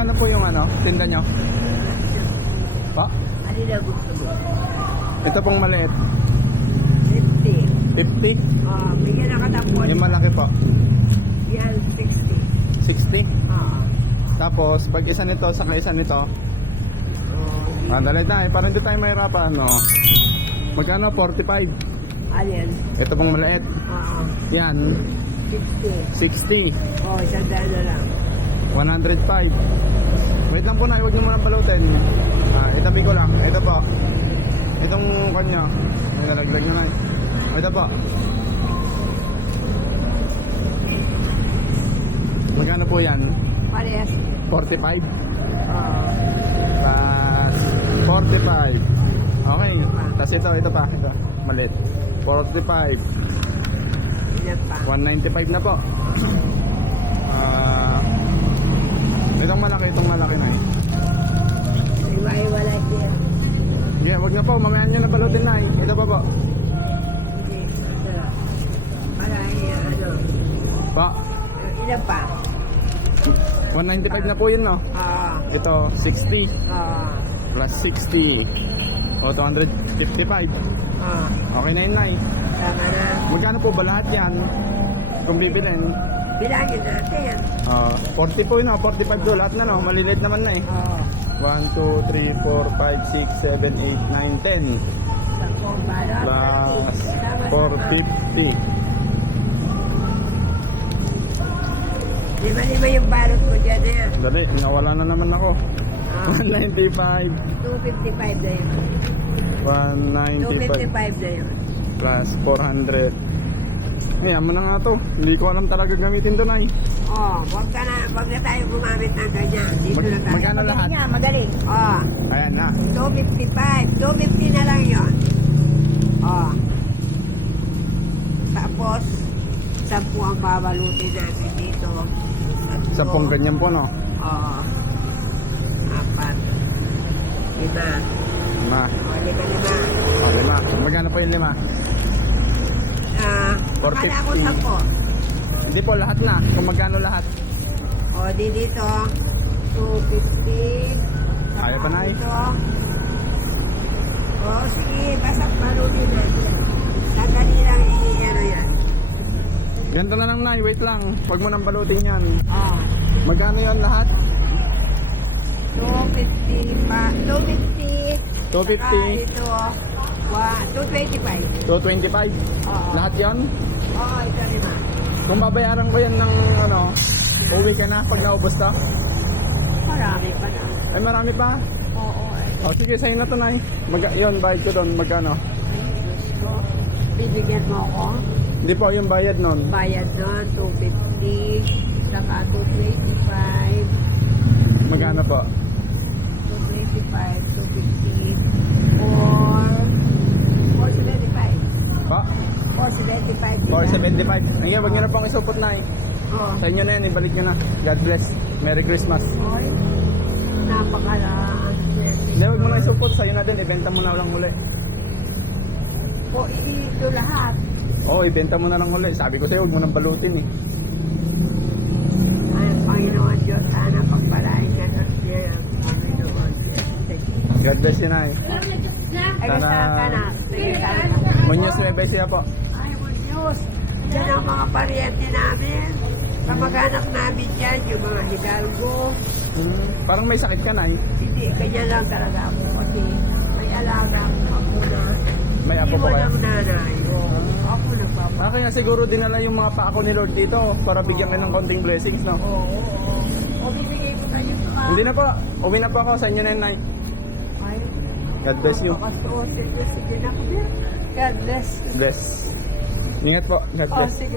Magkano po yung ano, tinda nyo? Pa? Ano na gusto mo? Ito pong maliit. 50. 50? Bigyan na katapon. Yung malaki po. Yan, 60. 60? Oo. Tapos, pag isa nito, saka isa nito. Dali tayo, para hindi tayo mahirapan, no? Magkano? 45? Alin? Ito pong maliit. Oo. Yan, 60. 60. Isang daan na lang. 105. Wait lang po na, huwag nyo muna balutin. Itabi ko lang. Ito po. Itong kanya. May nalaglag nyo na. Ito po. Magkano po yan? Parehas. 45? Oo. Plus 45. Okay. Tapos ito pa. Ito. Malit. 45. Ilan pa? 195 na po. Itong malaki na eh. Iwa-iwala din. Yeah, wag na po, mamaya nyo na balutin na eh. Ito pa po. Hindi. Ito. Para ano. Pa, Ilan pa? 195 na po yun, no? Oo. Ito, 60 Oo. plus 60. O, 255. Oo. Okay na yun na eh. Tama na. Magkano po ba lahat yan? Kung bibilin. Bilangin natin. 40 po yun, 45 do. Lahat na, no? Maliliit naman na eh. Oo. 1, 2, 3, 4, 5, 6, 7, 8, 9, 10. Sampung balot. Plus 450. Lima-lima yung balot mo dyan eh. Dali, nawala na naman ako. Ah. 195. 255 na yun. 195 255 na yun. plus 400. Ayan mo na nga to. Hindi ko alam talaga gamitin to, Nay. Wag na tayo gumamit ng ganyan. Dito na tayo. Magkano lahat? Magaling. Ayan na. 255. 250 na lang yun. Tapos, 10 ang babalutin natin dito. 10 ganyan po, no? 4. 5. Ma. Lima. Okay na. Magkano po yung 5? Akala ko 10. Hindi po, lahat na. Kung magkano lahat. Di dito. 250. Ayaw pa, Nay. Dito. Sige. Basta balutin natin. Sandali lang i-ano yan. Ganito na lang, Nay. Wait lang. Huwag mo nang balutin yan. Oh. Magkano yon lahat? 250 pa. 250. 250. Saka ito. 225. 225. Oo. Lahat yon? Ito lima. Kung babayaran ko yan ng ano, uwi ka na pag naubos ka? Marami pa na. Ay, marami pa? Oo. O, sige, sa'yo na to, Nay. Yun, bayad ko doon. Magkano? Bibigyan mo ako. Hindi po, yung bayad nun. Bayad doon. 250. Saka 225. Magkano po? 225. 250. 475. Pa? 475. 475. Ayun, wag nyo na pong isupot, Nay. Oo. Sa inyo na yan, ibalik nyo na. God bless. Merry Christmas. Oy. Napakalaan. Hindi, wag mo na isupot. Sa'yo na din, ibenta mo na lang muli. Ito lahat. Oo, ibenta mo na lang muli. Sabi ko sa'yo, wag mo nang balutin eh. Ay, Panginoon Diyos, sana pagpalain ka ng siya. Panginoon Diyos. God bless you, Nay. Ay, Sana- basta ka na. Sige, sana. Munyos Nueva Ecija po. Ay, Diyos. Yan ang mga paryente namin. Kamag-anak namin dyan, yung mga Hidalgo. Parang may sakit ka, Nay. Hindi, ganyan lang talaga ako. Kasi may alaga ako na. May apo po Iwan kayo. ang nanay. Ako nagpapa. Kaya siguro dinala yung mga paako ni Lord dito para bigyan ka ng konting blessings, no? Oo. O, bibigay ko kayo pa. Hindi na po. Uwi na po ako. Sa inyo na yun, Nay. Ay, God bless you. sige na. God bless. Bless. Ingat po. God bless. Sige.